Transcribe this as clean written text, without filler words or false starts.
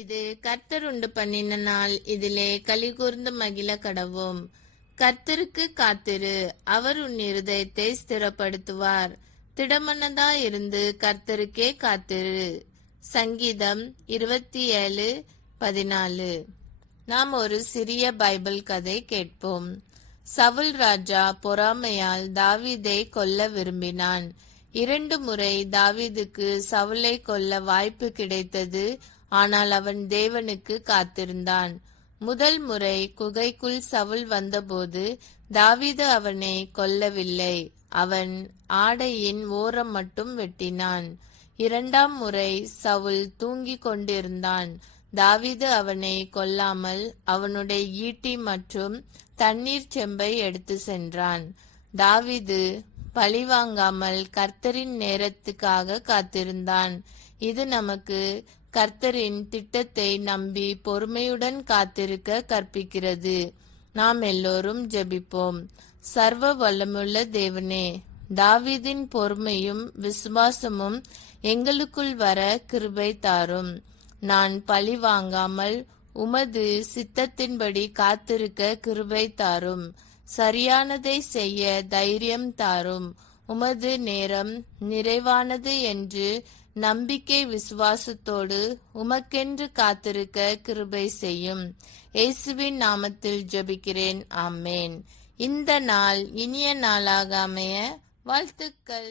இது கர்த்தர் உண்டு பண்ணின நாள், இதிலே களிகூர்ந்து மகிழ கடவோம். கர்த்தருக்கு காத்திரு, அவர் உன் இருதயத்தை ஸ்திரப்படுத்துவார். திடமனதாயிருந்து கர்த்தருக்கே காத்திரு. சங்கீதம் 27:14. நாம் ஒரு சிறிய பைபிள் கதை கேட்போம். சவுல் ராஜா பொறாமையால் தாவீதை கொல்ல விரும்பினான். 2 முறை தாவீதுக்கு சவுலை கொல்ல வாய்ப்பு கிடைத்தது. ஆனால் அவன் தேவனுக்கு காத்திருந்தான். முதல் முறை குகைக்குள் சவுல் வந்தபோது தாவீது அவனை கொல்லவில்லை. அவன் ஆடையின் ஓரம் மட்டும் வெட்டினான். 2ஆம் முறை சவுல் தூங்கிக் கொண்டிருந்தான். தாவீது அவனை கொல்லாமல் அவனுடைய ஈட்டி மற்றும் தண்ணீர் செம்பை எடுத்து சென்றான். தாவீது பழிவாங்காமல் கர்த்தரின் நேரத்துக்காக காத்திருந்தான். இது நமக்கு கர்த்தரின் திட்டத்தை நம்பி பொறுமையுடன் காத்திருக்க கற்பிக்கிறது. நாம் எல்லோரும் ஜெபிப்போம். சர்வ வல்லமுள்ள தேவனே, தாவீதின் பொறுமையும் விசுவாசமும் எங்களுக்குள் வர கிருபை தாரும். நான் பழி வாங்காமல் உமது சித்தத்தின்படி காத்திருக்க கிருபை தாரும். சரியானதை செய்ய தைரியம் தாரும். உமது நேரம் நிறைவானது என்று நம்பிக்கை விசுவாசத்தோடு உமக்கென்று காத்திருக்க கிருபை செய்யும். இயேசுவின் நாமத்தில் ஜெபிக்கிறேன், ஆமேன். இந்த நாள் இனிய நாளாக அமைய வாழ்த்துக்கள்.